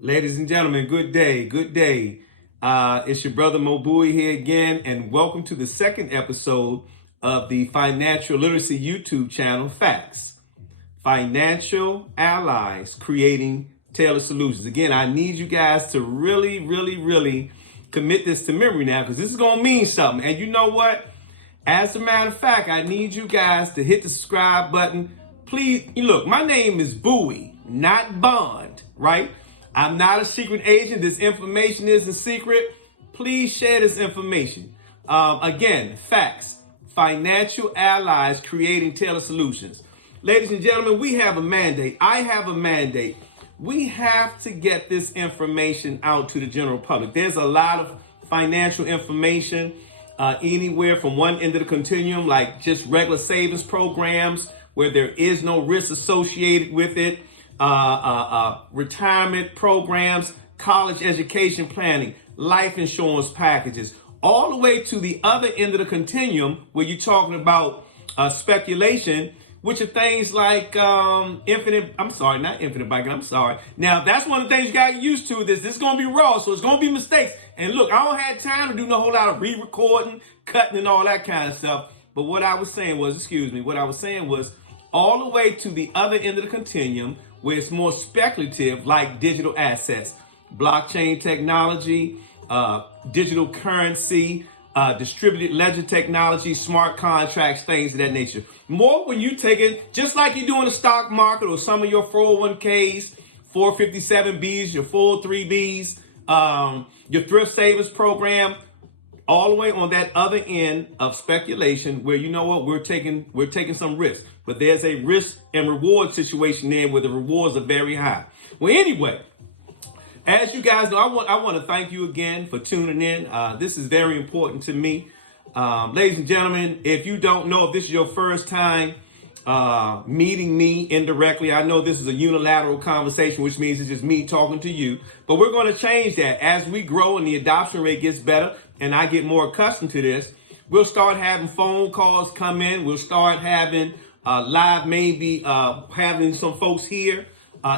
Ladies and gentlemen, good day, good day. It's your brother Mo Bowie here again, and welcome to the second episode of the Financial Literacy YouTube channel, Facts. Financial Allies Creating Tailored Solutions. Again, I need you guys to really commit this to memory now, because this is going to mean something. And you know what? As a matter of fact, I need you guys to hit the subscribe button. Please, look, my name is Bowie, not Bond, right? I'm not a secret agent. This information isn't secret. Please share this information. Again, Facts. Financial Allies Creating Tailored Solutions. Ladies and gentlemen, we have a mandate. I have a mandate. We have to get this information out to the general public. There's a lot of financial information anywhere from one end of the continuum, like just regular savings programs where there is no risk associated with it. Retirement programs, college education planning, life insurance packages, all the way to the other end of the continuum where you're talking about speculation, which are things like not infinite banking. Now, that's one of the things you got to get used to. This is going to be raw, so it's going to be mistakes. And look, I don't have time to do no whole lot of re-recording, cutting, and all that kind of stuff. But what I was saying was all the way to the other end of the continuum, where it's more speculative, like digital assets, blockchain technology, digital currency, distributed ledger technology, smart contracts, things of that nature. More when you take it, just like you do in the stock market or some of your 401ks, 457Bs, your 403Bs, your thrift savings program, all the way on that other end of speculation where, you know what, we're taking some risk. But there's a risk and reward situation there where the rewards are very high. Well, anyway, as you guys know, I want to thank you again for tuning in. This is very important to me. Ladies and gentlemen, if you don't know, if this is your first time meeting me indirectly, I know this is a unilateral conversation, which means it's just me talking to you. But we're going to change that as we grow and the adoption rate gets better and I get more accustomed to this. We'll start having phone calls come in. We'll start having live, maybe having some folks here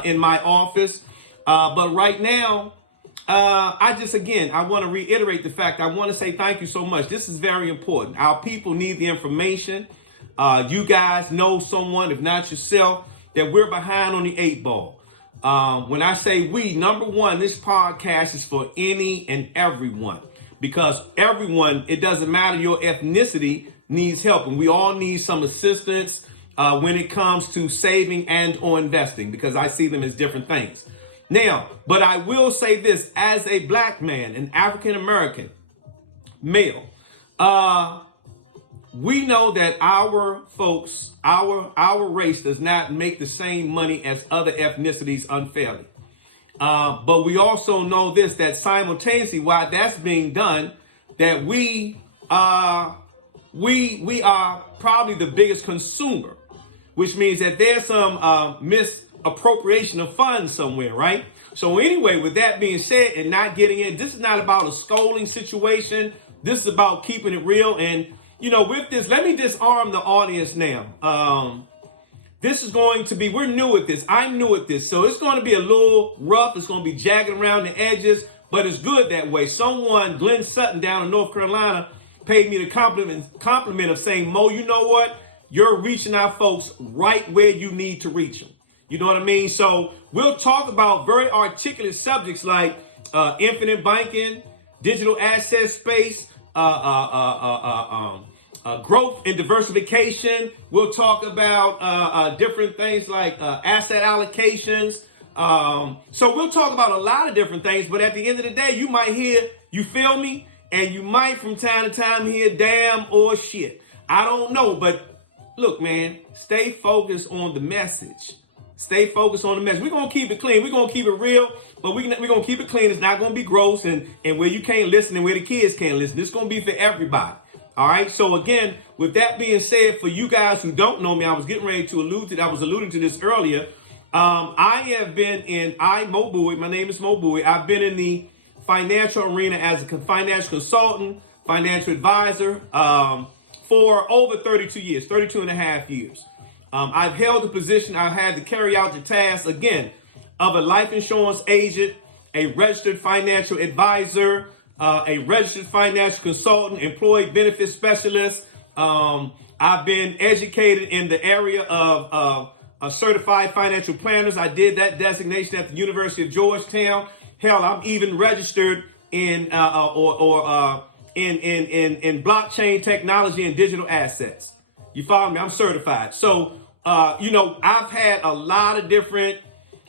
in my office. But right now, I want to reiterate the fact. I want to say thank you so much. This is very important. Our people need the information. You guys know someone, if not yourself, that we're behind on the 8 ball. When I say we, number one, this podcast is for any and everyone, because everyone, it doesn't matter your ethnicity, needs help. And we all need some assistance when it comes to saving and or investing, because I see them as different things. Now, but I will say this, as a black man, an African-American male, we know that our folks, our race does not make the same money as other ethnicities unfairly. But we also know this, that simultaneously, while that's being done, that we are probably the biggest consumer, which means that there's some misappropriation of funds somewhere, right? So anyway, with that being said and not getting in, this is not about a scolding situation. This is about keeping it real. And, with this, let me disarm the audience now. This is going to be, we're new at this. I'm new at this. So it's going to be a little rough. It's going to be jagged around the edges, but it's good that way. Someone, Glenn Sutton down in North Carolina, paid me the compliment of saying, Mo, you know what? You're reaching our folks right where you need to reach them. You know what I mean? So we'll talk about very articulate subjects like infinite banking, digital asset space, growth and diversification. We'll talk about different things like asset allocations. So we'll talk about a lot of different things. But at the end of the day, you might hear, you feel me? And you might from time to time hear damn or shit. I don't know. But look, man, stay focused on the message. Stay focused on the message. We're going to keep it clean. We're going to keep it real, but we're going to keep it clean. It's not going to be gross and where you can't listen and where the kids can't listen. This is going to be for everybody. All right. So again, with that being said, for you guys who don't know me, I was getting ready to I was alluding to this earlier. Mo Bowie. My name is Mo Bowie. I've been in the financial arena as a financial consultant, financial advisor, for over 32 years, 32 and a half years. I've held the position. I've had to carry out the task, again, of a life insurance agent, a registered financial advisor, a registered financial consultant, employee benefit specialist. I've been educated in the area of certified financial planners. I did that designation at the University of Georgetown. Hell, I'm even registered in in blockchain technology and digital assets. You follow me? I'm certified. So, I've had a lot of different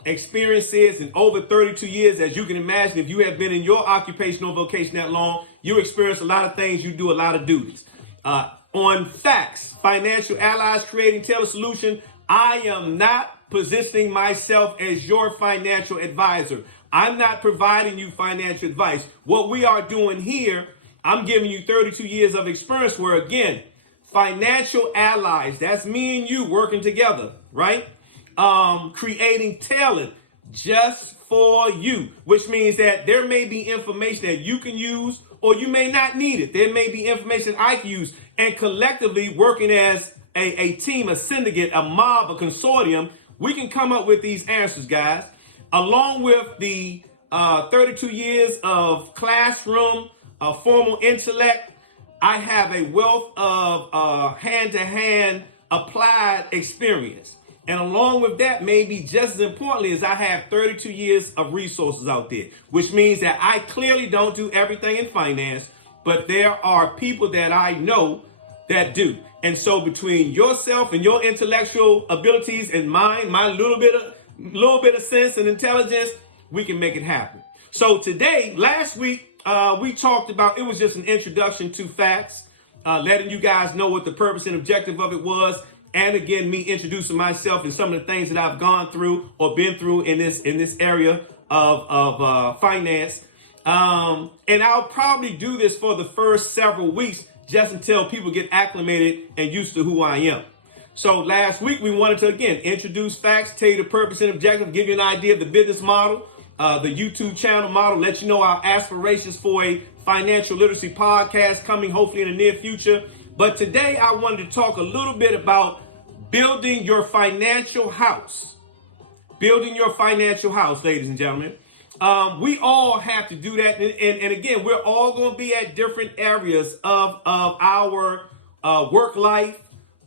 experiences in over 32 years. As you can imagine, if you have been in your occupational vocation that long, you experience a lot of things, you do a lot of duties. On Facts, Financial Allies Creating Tailored Solution, I am not positioning myself as your financial advisor. I'm not providing you financial advice. What we are doing here, I'm giving you 32 years of experience where, again, financial allies, that's me and you working together, right? Creating tailored just for you, which means that there may be information that you can use or you may not need it. There may be information I can use, and collectively working as a team, a syndicate, a mob, a consortium, we can come up with these answers, guys. Along with the 32 years of classroom, formal intellect, I have a wealth of hand-to-hand applied experience. And along with that, maybe just as importantly, is I have 32 years of resources out there, which means that I clearly don't do everything in finance, but there are people that I know that do. And so between yourself and your intellectual abilities and mine, my little bit of sense and intelligence, we can make it happen. So today, last week, we talked about, it was just an introduction to Facts, letting you guys know what the purpose and objective of it was. And again, me introducing myself and some of the things that I've gone through or been through in this area of finance. And I'll probably do this for the first several weeks just until people get acclimated and used to who I am. So last week, we wanted to, again, introduce Facts, tell you the purpose and objective, give you an idea of the business model, the YouTube channel model, let you know our aspirations for a financial literacy podcast coming hopefully in the near future. But today I wanted to talk a little bit about building your financial house. Building your financial house, ladies and gentlemen. We all have to do that. And again, we're all going to be at different areas of our work life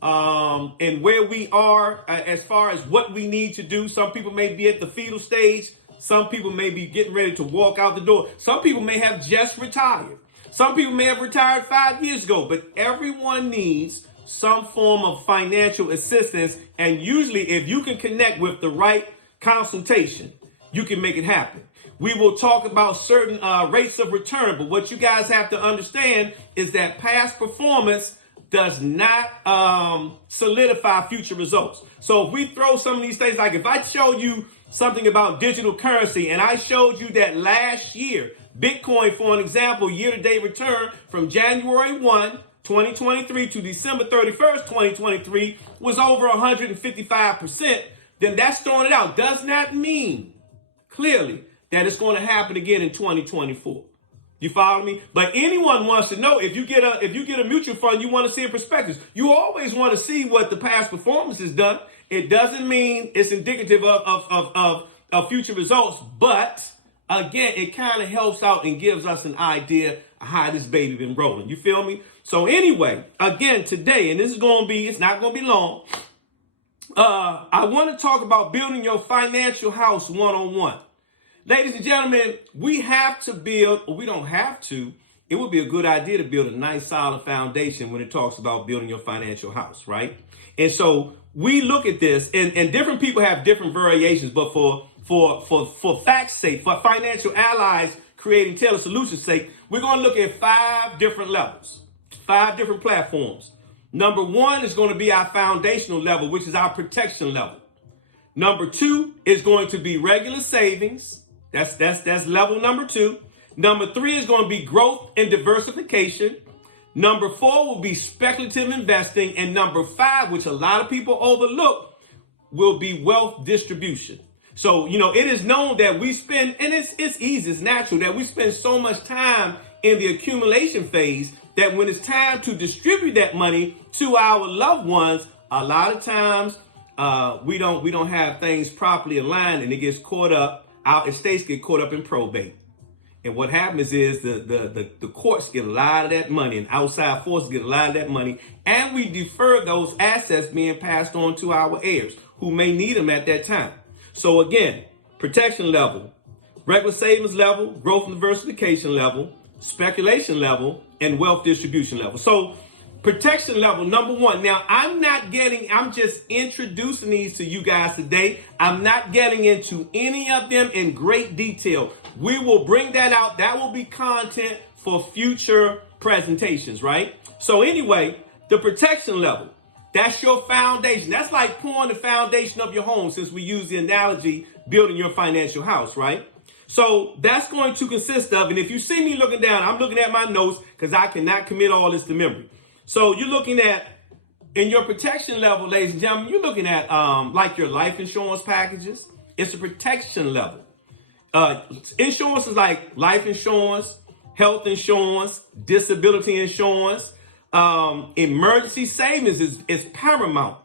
and where we are as far as what we need to do. Some people may be at the fetal stage. Some people may be getting ready to walk out the door. Some people may have just retired. Some people may have retired 5 years ago, but everyone needs some form of financial assistance. And usually if you can connect with the right consultation, you can make it happen. We will talk about certain rates of return, but what you guys have to understand is that past performance does not solidify future results. So if we throw some of these things, like if I showed you something about digital currency and I showed you that last year, Bitcoin, for an example, year-to-date return from January 1, 2023 to December 31st, 2023 was over 155%, then that's throwing it out. Does not mean clearly that it's going to happen again in 2024. You follow me? But anyone wants to know, if you get a mutual fund, you want to see a prospectus. You always want to see what the past performance has done. It doesn't mean it's indicative of future results, but again, it kind of helps out and gives us an idea of how this baby been rolling. You feel me? So anyway, again, today, and this is going to be, it's not going to be long. I want to talk about building your financial house one-on-one. Ladies and gentlemen, we have to build, or we don't have to. It would be a good idea to build a nice solid foundation when it talks about building your financial house, right? And so we look at this, and different people have different variations, but for facts' sake, for financial allies creating tailored solutions' sake, we're going to look at 5 different levels, 5 different platforms. Number 1 is going to be our foundational level, which is our protection level. Number 2 is going to be regular savings. That's level number 2. Number 3 is going to be growth and diversification. Number 4 will be speculative investing. And number 5, which a lot of people overlook, will be wealth distribution. So, it is known that we spend, and it's easy, it's natural that we spend so much time in the accumulation phase that when it's time to distribute that money to our loved ones, a lot of times we don't have things properly aligned and it gets caught up our estates get caught up in probate. And what happens is the courts get a lot of that money and outside forces get a lot of that money. And we defer those assets being passed on to our heirs who may need them at that time. So again, protection level, regular savings level, growth and diversification level, speculation level, and wealth distribution level. So protection level, number one. Now, I'm just introducing these to you guys today. I'm not getting into any of them in great detail. We will bring that out. That will be content for future presentations, right? So anyway, the protection level, that's your foundation. That's like pouring the foundation of your home, since we use the analogy building your financial house, right? So that's going to consist of, and if you see me looking down, I'm looking at my notes because I cannot commit all this to memory. So you're looking at, in your protection level, ladies and gentlemen, you're looking at like your life insurance packages. It's a protection level. Insurance is like life insurance, health insurance, disability insurance. Emergency savings is paramount.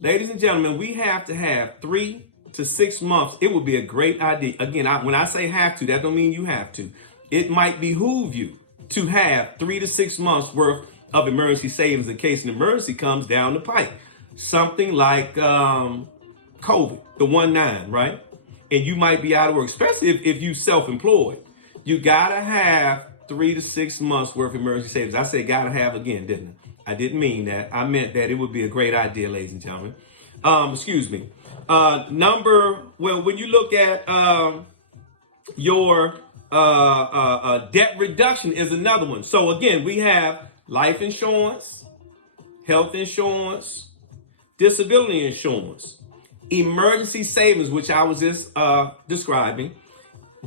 Ladies and gentlemen, we have to have 3 to 6 months. It would be a great idea. Again, when I say have to, that don't mean you have to. It might behoove you to have 3 to 6 months worth of emergency savings in case an emergency comes down the pipe. Something like COVID, the 19, right? And you might be out of work, especially if you self-employed. You gotta have 3 to 6 months worth of emergency savings. I said gotta have again, didn't I? I didn't mean that. I meant that it would be a great idea, ladies and gentlemen. Excuse me. When you look at your debt reduction is another one. So again, we have life insurance, health insurance, disability insurance, emergency savings, which I was just describing,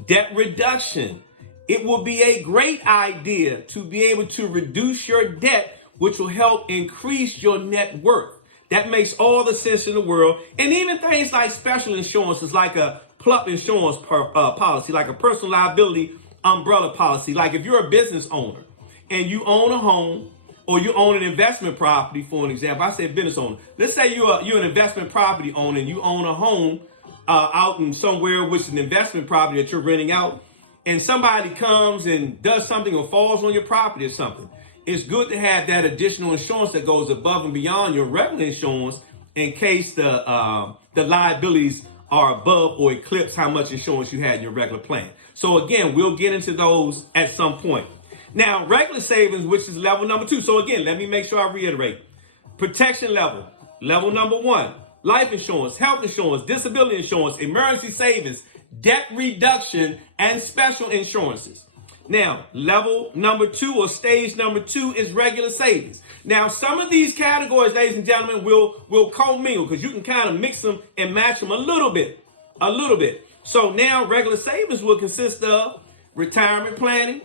debt reduction. It will be a great idea to be able to reduce your debt, which will help increase your net worth. That makes all the sense in the world. And even things like special insurances, like a PLUP insurance policy, like a personal liability umbrella policy. Like if you're a business owner and you own a home or you own an investment property, for an example, I said business owner. Let's say you're an investment property owner and you own a home out in somewhere which is an investment property that you're renting out, and somebody comes and does something or falls on your property or something. It's good to have that additional insurance that goes above and beyond your regular insurance in case the liabilities are above or eclipse how much insurance you had in your regular plan. So again, we'll get into those at some point. Now, regular savings, which is level number 2. So again, let me make sure I reiterate. Protection level, level number 1, life insurance, health insurance, disability insurance, emergency savings, debt reduction, and special insurances. Now, level number 2 or stage number 2 is regular savings. Now, some of these categories, ladies and gentlemen, will commingle because you can kind of mix them and match them a little bit. So now regular savings will consist of retirement planning,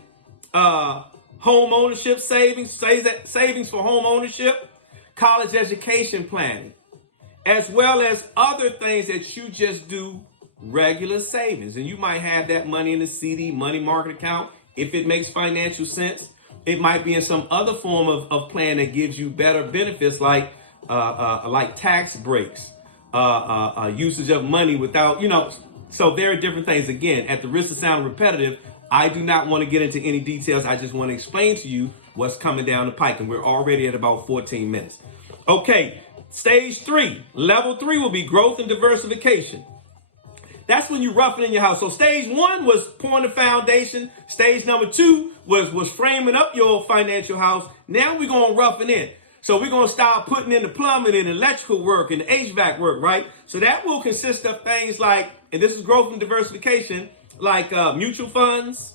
home ownership savings for home ownership, college education planning, as well as other things that you just do regular savings. And you might have that money in a CD, money market account. If it makes financial sense, it might be in some other form of plan that gives you better benefits, like tax breaks, usage of money without, so there are different things. Again, at the risk of sounding repetitive, I do not want to get into any details. I just want to explain to you what's coming down the pike, and we're already at about 14 minutes. Okay, stage 3, level 3 will be growth and diversification. That's when you roughen in your house. So stage 1 was pouring the foundation. Stage number 2 was framing up your financial house. Now we're going to roughen in. So we're going to start putting in the plumbing and electrical work and the HVAC work, right? So that will consist of things like, and this is growth and diversification, like mutual funds,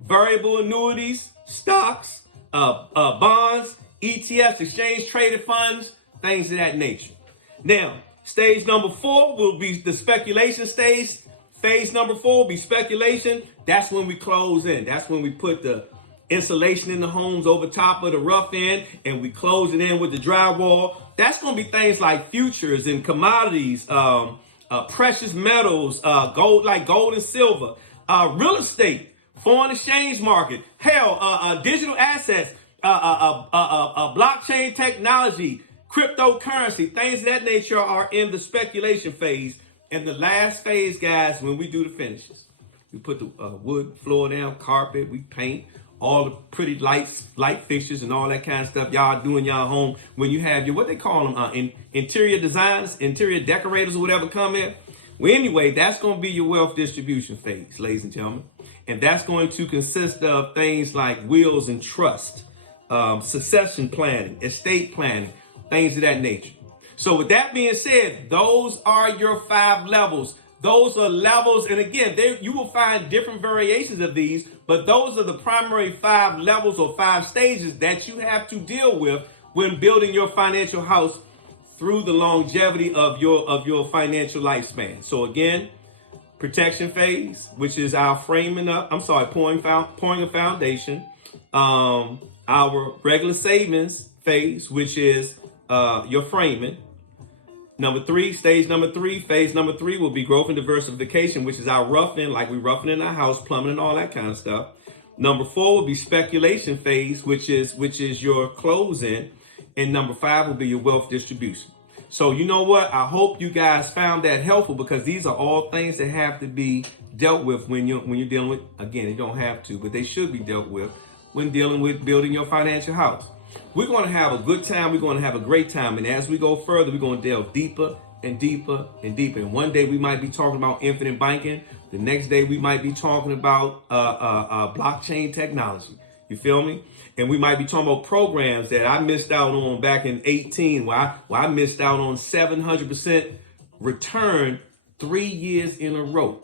variable annuities, stocks, bonds, ETFs, exchange traded funds, things of that nature. Now, stage number 4 will be the speculation stage. Phase number 4 will be speculation. That's when we close in. That's when we put the insulation in the homes over top of the rough end and we close it in with the drywall. That's going to be things like futures and commodities, precious metals, gold and silver, real estate, foreign exchange market, digital assets, blockchain technology, cryptocurrency, things of that nature are in the speculation phase And the last phase, guys, when we do the finishes, we put the wood floor down, carpet, we paint, all the pretty lights, light fixtures and all that kind of stuff y'all do in y'all home. When you have your, what they call them, interior designers, interior decorators or whatever come in. Well, anyway, that's going to be your wealth distribution phase, ladies and gentlemen. And that's going to consist of things like wills and trust, succession planning, estate planning, things of that nature. So with that being said, those are your 5 levels. Those are levels. And again, you will find different variations of these, but those are the primary 5 levels or 5 stages that you have to deal with when building your financial house through the longevity of your financial lifespan. So again, protection phase, which is our pouring a foundation. Our regular savings phase, which is your framing. Stage number 3, phase number 3 will be growth and diversification, which is our roughing, like we roughing in our house, plumbing and all that kind of stuff. Number 4 will be speculation phase, which is your closing. And number 5 will be your wealth distribution. So you know what? I hope you guys found that helpful, because these are all things that have to be dealt with when you're dealing with, again, you don't have to, but they should be dealt with when dealing with building your financial house. We're going to have a good time. We're going to have a great time. And as we go further, we're going to delve deeper and deeper and deeper. And one day we might be talking about infinite banking. The next day we might be talking about blockchain technology. You feel me? And we might be talking about programs that I missed out on back in 18, where I missed out on 700% return 3 years in a row.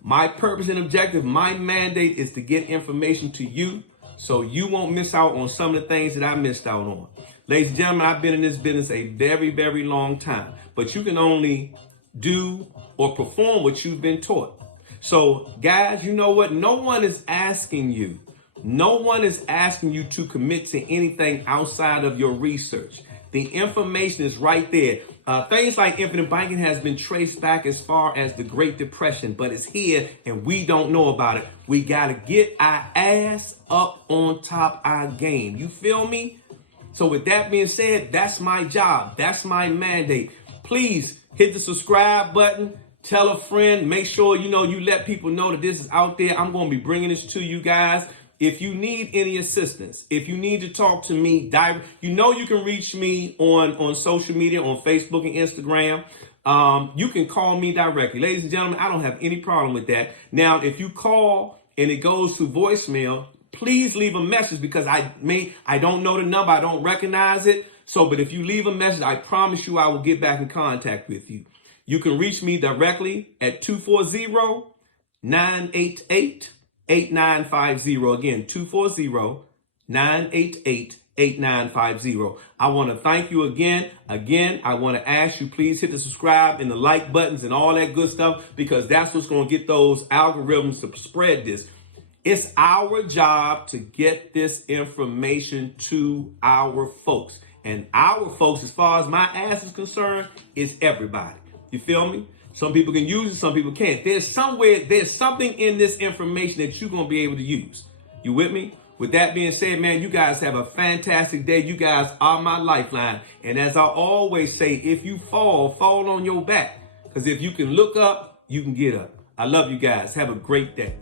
My purpose and objective, my mandate is to get information to you so you won't miss out on some of the things that I missed out on. Ladies and gentlemen, I've been in this business a very, very long time, but you can only do or perform what you've been taught. So guys, you know what? No one is asking you to commit to anything outside of your research. The information is right there. Things like infinite banking has been traced back as far as the Great Depression, but it's here and we don't know about it. We got to get our ass up on top of our game. You feel me? So with that being said, that's my job. That's my mandate. Please hit the subscribe button. Tell a friend. Make sure, you let people know that this is out there. I'm going to be bringing this to you guys. If you need any assistance, if you need to talk to me, you can reach me on social media, on Facebook and Instagram. You can call me directly. Ladies and gentlemen, I don't have any problem with that. Now, if you call and it goes to voicemail, please leave a message, because I don't know the number. I don't recognize it. But if you leave a message, I promise you I will get back in contact with you. You can reach me directly at 240-988-8950. Again, 240-988-8950. I want to thank you again. I want to ask you, please hit the subscribe and the like buttons and all that good stuff, because that's what's going to get those algorithms to spread this. It's our job to get this information to our folks. And our folks, as far as my ass is concerned, is everybody. You feel me? Some people can use it, some people can't. There's something in this information that you're going to be able to use. You with me? With that being said, man, you guys have a fantastic day. You guys are my lifeline. And as I always say, if you fall on your back. Because if you can look up, you can get up. I love you guys. Have a great day.